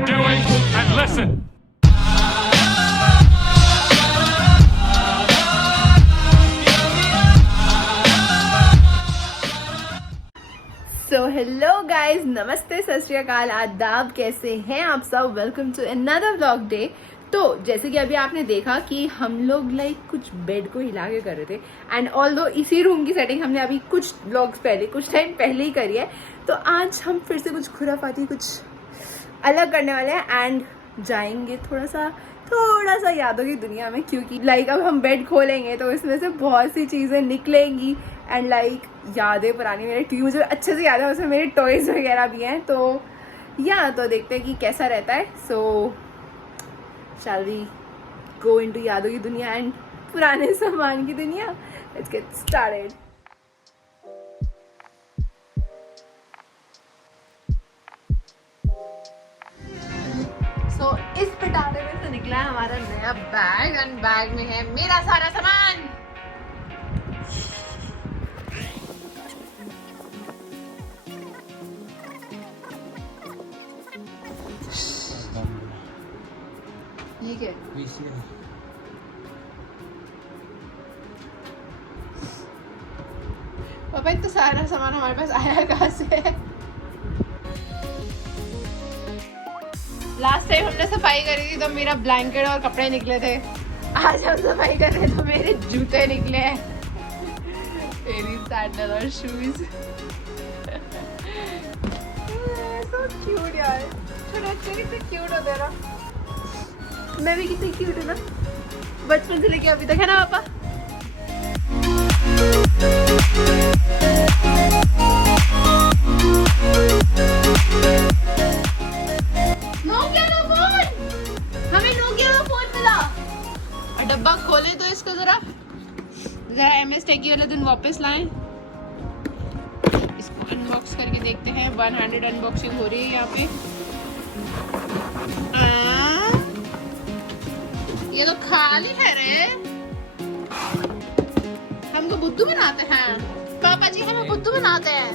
you're doing and listen. So hello guys, नमस्ते, सत श्री अकाल, आदाब। कैसे हैं आप सब? Welcome to another vlog day. तो जैसे कि अभी आपने देखा कि हम लोग कुछ बेड को हिला के कर रहे थे, एंड ऑल्दो इसी रूम की सेटिंग हमने अभी कुछ व्लॉग्स पहले, कुछ टाइम पहले ही करी है, तो आज हम फिर से कुछ खुराफाती, कुछ अलग करने वाले हैं एंड जाएंगे थोड़ा सा यादों की दुनिया में, क्योंकि अब हम बेड खोलेंगे तो इसमें से बहुत सी चीज़ें निकलेंगी एंड यादें पुरानी, मुझे अच्छे से याद है, उसमें मेरे टॉयज वगैरह भी हैं। तो तो देखते हैं कि कैसा रहता है। सो शैल वी गो इनटू यादों की दुनिया एंड पुराने सामान की दुनिया। Let's get started. इस पिटारे में से निकला है हमारा नया बैग एंड बैग में है मेरा सारा सामान। ये क्या? पापा, इतना सारा सामान हमारे पास आया कहाँ से? लास्ट टाइम हमने सफाई करी थी तो मेरा ब्लैंकेट और कपड़े निकले थे। आज हम सफाई कर रहे हैं तो मेरे जूते निकले हैं, मेरी सैंडल और शूज। सो क्यूट यार, छोटे बच्चे कितने क्यूट होते हैं ना। मैं भी कितनी क्यूट हूँ ना, बचपन से लेके अभी तक, है ना पापा? डब्बा खोले तो इसका जरा MS टेकी वाले दिन वापस लाएं। इसको अनबॉक्स करके देखते हैं। 100 अनबॉक्सिंग हो रही है यहाँ पे। ये तो खाली है रे। हमको बुद्धू बनाते हैं पापा जी, हमें बुद्धू बनाते हैं।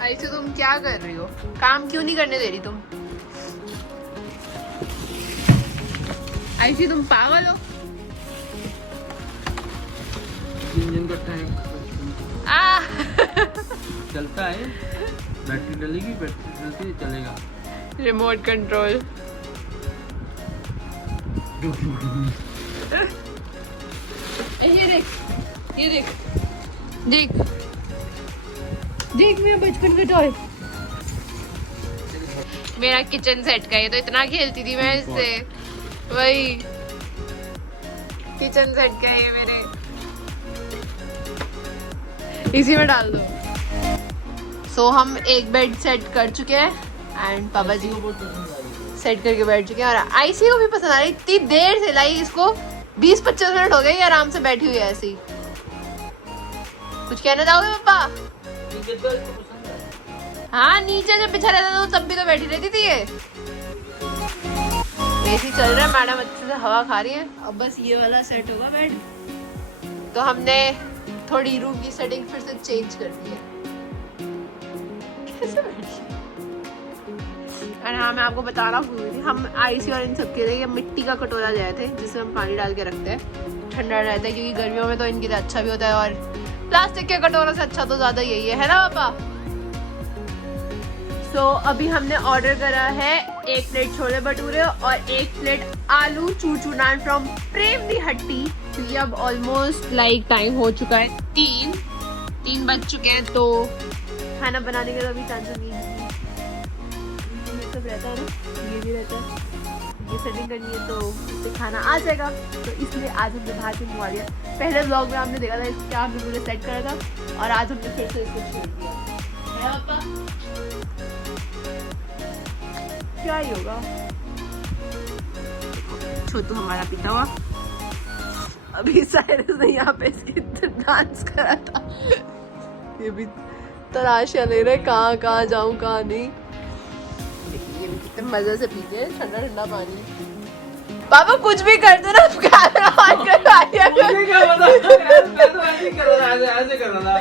ऐसे तुम क्या कर रही हो? काम क्यों नहीं करने दे रही तुम? ऐसी तुम पागल हो। इंजन का टाइम चलता है, बैटरी डलेगी, बैटरी डलते ही चलेगा। Remote control. ये देख मेरा बचपन का टॉय, मेरा किचन सेट का। ये तो इतना खेलती थी मैं इससे, वही किचन सेट का है मेरे, इसी में डाल दो। सो हम एक बेड सेट कर चुके हैं एंड पापा जी सेट करके बैठ चुके हैं, और आईसी को भी पसंद आ रही। इतनी देर से इसको 20-25 मिनट हो गए ये आराम से बैठी हुई है ऐसी। कुछ कहना चाहोगे पापा? हाँ, नीचे जब बिछा रहता था तो तब भी तो बैठी रहती थी ये। एसी चल रहा है, मैडम अच्छे से हवा खा रही है। अब बस ये वाला सेट होगा बेड। तो हमने थोड़ी रूम की सेटिंग फिर से चेंज कर दी है। कैसे बैठी? हाँ, मैं आपको बताना भूल रही थी, हम आईसी और इन सब के लिए मिट्टी का कटोरा लाए थे जिसमें हम पानी डाल के रखते हैं, ठंडा रहता है, क्योंकि गर्मियों में तो इनके लिए अच्छा भी होता है, और प्लास्टिक के कटोरों से अच्छा तो ज्यादा यही है ना पापा? सो अभी हमने ऑर्डर करा है 1 प्लेट छोले भटूरे और 1 प्लेट आलू चूचू नान फ्रॉम प्रेम दी हट्टी। तो ये अब ऑलमोस्ट टाइम हो चुका है 3 बज चुके हैं, तो खाना बनाने का तो अभी टेंशन नहीं है। ये सब रहता है ना, ये भी रहता है, ये सेटिंग करनी है तो इससे खाना आ जाएगा। तो इसलिए आज हमने बाहर से मंगवा लिया। पहले व्लॉग में हमने देखा था क्या हमने पूरे सेट करा था, और आज हमने फिर से इसको छोड़ दिया है पापा। क्या ही होगा, छोटू हमारा पीता हुआ। अभी साइरस ने यहाँ पे इसके डांस करा था। ये भी तराशा ले रहे कहाँ जाऊँ कहाँ नहीं। ये भी कितने मजे से पीते हैं ठंडा ठंडा पानी। पापा कुछ भी कर दो ना, कैमरा ऑन करवा दिया। मुझे क्या पता, मैं तो ऐसे ही कर रहा था, ऐसे कर रहा था।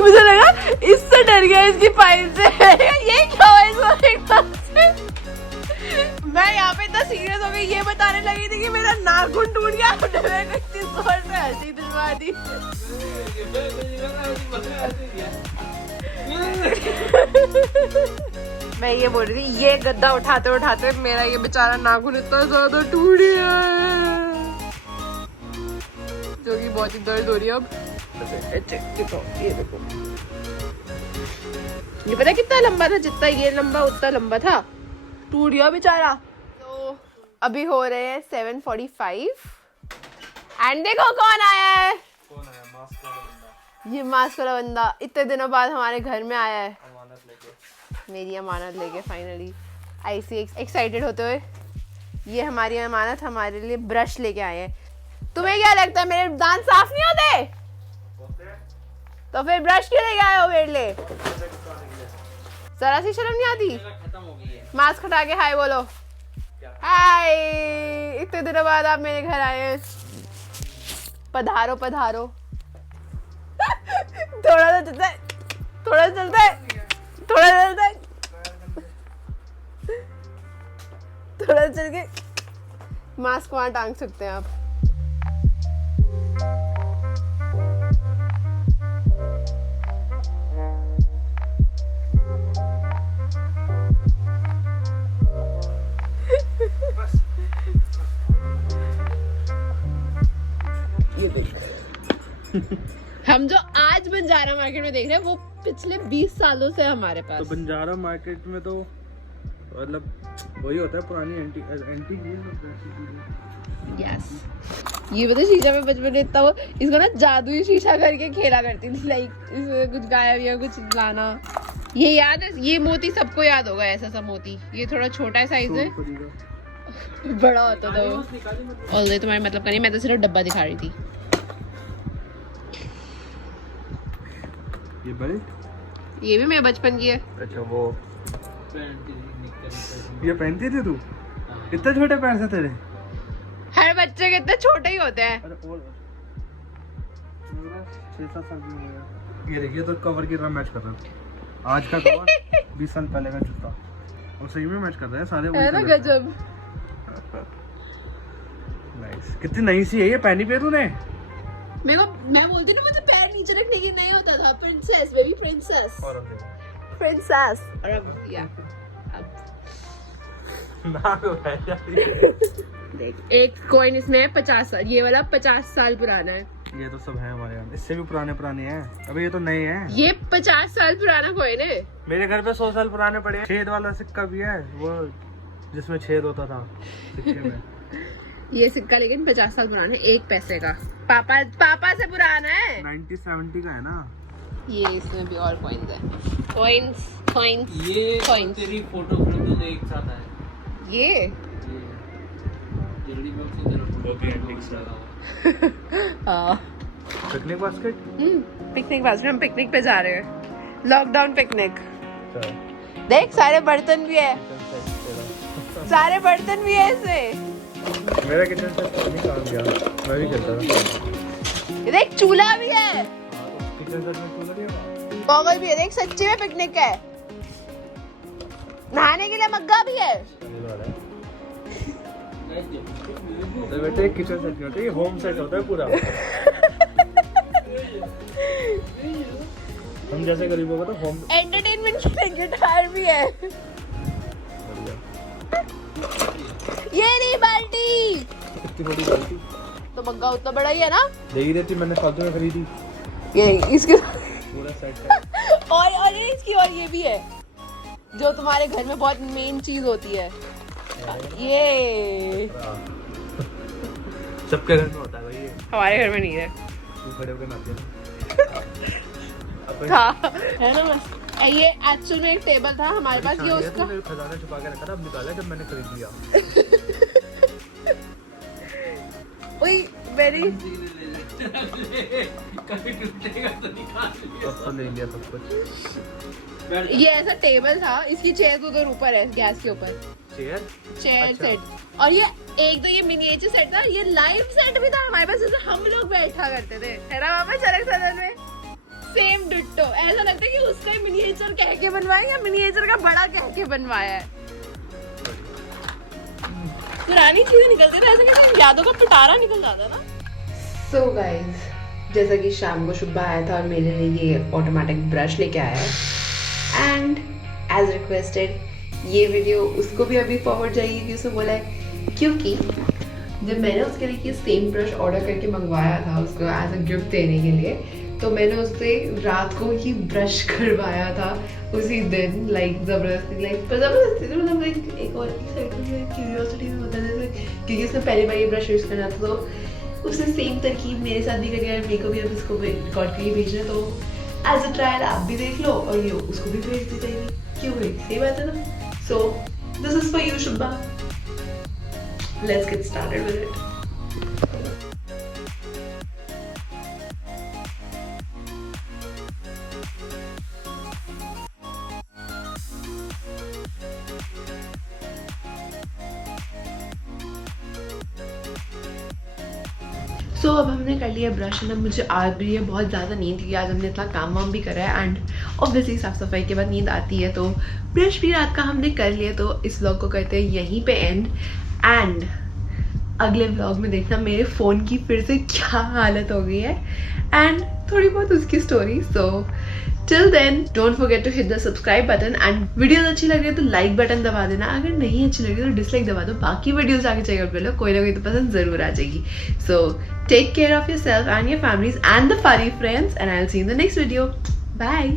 मुझे लगा इससे डर गया इसकी फाइल से। ये क्या हुआ इसको एकदम से? मैं यहाँ पे इतना सीरियस हो गई, ये बताने लगी थी कि मेरा नाखून टूट गया, मेरे को इतनी जोर से हंसी दिलवा दी। मैं ये बोल रही थी, ये गद्दा उठाते उठाते मेरा ये बेचारा नाखून इतना ज्यादा टूट गया है, जो कि बहुत ही दर्द हो रही है अब। ये देखो, ये पता कितना लंबा था, जितना ये लंबा उतना लंबा था, टूट गया बेचारा। तो अभी हो रहे हैं 7:45 एंड देखो कौन आया है। कौन आया? मास्क वाला बंदा। ये मास्क वाला बंदा इतने दिनों बाद हमारे घर में आया है, अमानत लेके। मेरी अमानत लेके फाइनली। ऐसी एक्साइटेड होते हुए ये हमारी अमानत हमारे लिए ब्रश लेके आए हैं। तुम्हें क्या लगता है मेरे दांत साफ नहीं होते? तो फिर ब्रश क्यों लेके आए हो मेरे लिए? जरा सी शर्म नहीं आती? खत्म हो गई है। मास्क हटा के हाय बोलो। हाय, इतने दिनों बाद आप मेरे घर आए हैं, पधारो पधारो। थोड़ा सा चलता है, थोड़ा सा चलता है, थोड़ा सा चलता है, थोड़ा सा चल के मास्क वहां टांग सकते हैं आप। हम जो आज बंजारा मार्केट में देख रहे हैं वो पिछले 20 सालों से हमारे पास। तो बंजारा मार्केट में तो मतलब वही होता है, पुरानी एंटी यस। ये पता शीशा में बचपन में इतना वो इसको ना जादुई शीशा करके खेला करती थी, लाइक इसमें कुछ गायब या कुछ लाना। ये याद है, ये मोती सबको याद होगा, ऐसा सा मोती। ये थोड़ा छोटा साइज है, बड़ा होता था वो। ऑलरेडी तुम्हारे मतलब का नहीं, मैं तो सिर्फ डब्बा दिखा रही थी। ये बेल्ट, ये भी मेरे बचपन की है। अच्छा वो ये पहनती थी तू? इतने छोटे पैर से तेरे? हर बच्चे के इतने छोटे ही होते हैं। अरे और 6-7 साल की हो गया। ये देखिए तो कवर की तरह मैच कर रहा है। आज का कवर 20 साल पहले का जूता, और सही में मैच कर रहा है सारे। है ना गजब। नाइस। कितनी नई सी है ये, पहनी पे तूने? मैं बोलती ना, मुझे पैर नीचे रखने की नहीं होता था। Princess, baby princess, princess. और अब या ना तो देख, एक कॉइन इसमें 50 साल, ये वाला 50 साल पुराना है। ये तो सब है हमारे यहाँ, इससे भी पुराने हैं। अबे ये तो नए हैं। ये 50 साल पुराना कॉइन है। मेरे घर पे 100 साल पुराने पड़े हैं। छेद वाला सिक्का भी है, वो जिसमें छेद होता था सिक्के में। ये सिक्का लेकिन 50 साल पुराना है, 1 पैसे का। पापा से पुराना है। 90-70 का है ना ये। इसमें भी और कॉइन्स है। कॉइन्स ये कॉइन्स। तेरी फोटो फ्रेम एक साथ है। ये जल्दी में उसकी तरफ फोटो भी एंटिक्स लगा। हाँ, पिकनिक बास्केट। Picnic basket. हम पिकनिक पे जा रहे हैं, लॉकडाउन पिकनिक। देख सारे बर्तन भी है, सारे बर्तन भी है इसमें। मेरा किचन सेट नहीं काम किया, मैं भी करता था। ये देख चूल्हा भी है, किचन सेट में चूल्हा भी है, गॉगल भी है। देख सच्ची में पिकनिक है। नहाने के लिए मग्गा भी है। तो बेटे किचन सेट नहीं होता, ये होम सेट होता है पूरा। हम जैसे गरीबों को तो होम एंटरटेनमेंट के लिए गिटार भी है। ये नहीं बाल्टी, इतनी बड़ी बाल्टी तो मग्गा उतना बड़ा ही है ना। दे ही देती, मैंने फालतू में खरीदी। ये इसके पूरा सेट है। और ये इसकी, और ये भी है जो तुम्हारे घर में बहुत मेन चीज होती है। ये सबके घर में होता है भाई, ये हमारे घर में नहीं है। तू खड़े होकर नाचे था, है ना। बस ये एक्चुअल में एक टेबल था हमारे पास, ये उसका मेरे खजाना छुपा के रखा था, अब निकाला जब मैंने खरीद लिया। ओए वेरी कभी टूटेगा तो निकाल लियो। तब तो ले लिया सब कुछ। बैठ जा। ये ऐसा टेबल था, इसकी चेयर उधर ऊपर है गैस के ऊपर, चेयर चेयर अच्छा। सेट। और ये एक तो ये मिनिएचर सेट था, ये लाइव सेट भी था हमारे पास, जिसमें हम लोग बैठा करते थे, है ना मामा चरक सदन में। सेम डिट्टो, ऐसा लगता है कि उसका ही मिनिएचर कह के बनवाया या मिनिएचर का बड़ा कह के बनवाया है। पुरानी चीजें निकलती थे, ऐसा कहते यादों का पिटारा निकल जाता ना। सो गाइस, जैसा कि शाम को शुभ आया था और मेरे लिए ये ऑटोमेटिक ब्रश लेके आया है, एंड एज रिक्वेस्टेड ये वीडियो उसको भी अभी फॉरवर्ड जाएगी कि उसने बोला है, क्योंकि जब मैंने उसके लिए ये सेम ब्रश ऑर्डर करके मंगवाया था उसको एज अ गिफ्ट देने के लिए, तो मैंने उससे रात को ही ब्रश करवाया था उसी दिन, लाइक जबरदस्ती, मतलब लाइक एक और क्यूरियोसिटी में होता है, क्योंकि उसने पहली बार ये ब्रश यूज करना था, तो उसने सेम तरकीब मेरे साथ भी करी है। मेरे को भी अब इसको रिकॉर्ड करके भेजना, तो एज अ ट्रायल आप भी देख लो और ये उसको भी भेज दी जाएगी, क्यों भाई, सही बात है ना। So this is for you Shubha, let's get started with it. So अब हमने कर लिया ब्रश, एंड अब मुझे आ रही है बहुत ज़्यादा नींद, क्योंकि आज हमने इतना काम वाम भी करा है, एंड ऑब्वियसली साफ सफाई के बाद नींद आती है, तो ब्रश भी रात का हमने कर लिया। तो इस व्लॉग को करते हैं यहीं पे एंड, एंड अगले व्लॉग में देखना मेरे फ़ोन की फिर से क्या हालत हो गई है, एंड थोड़ी बहुत उसकी story. So till then don't forget to hit the subscribe button, and videos अच्छी लग रही है तो लाइक बटन दबा देना, अगर नहीं अच्छी लग रही तो डिसलाइक दबा दो, बाकी वीडियोस आगे चेकआउट कर लो, कोई ना कोई तो पसंद जरूर आ जाएगी। So take care of yourself and your families and the funny friends, and I will see you in the next video. Bye.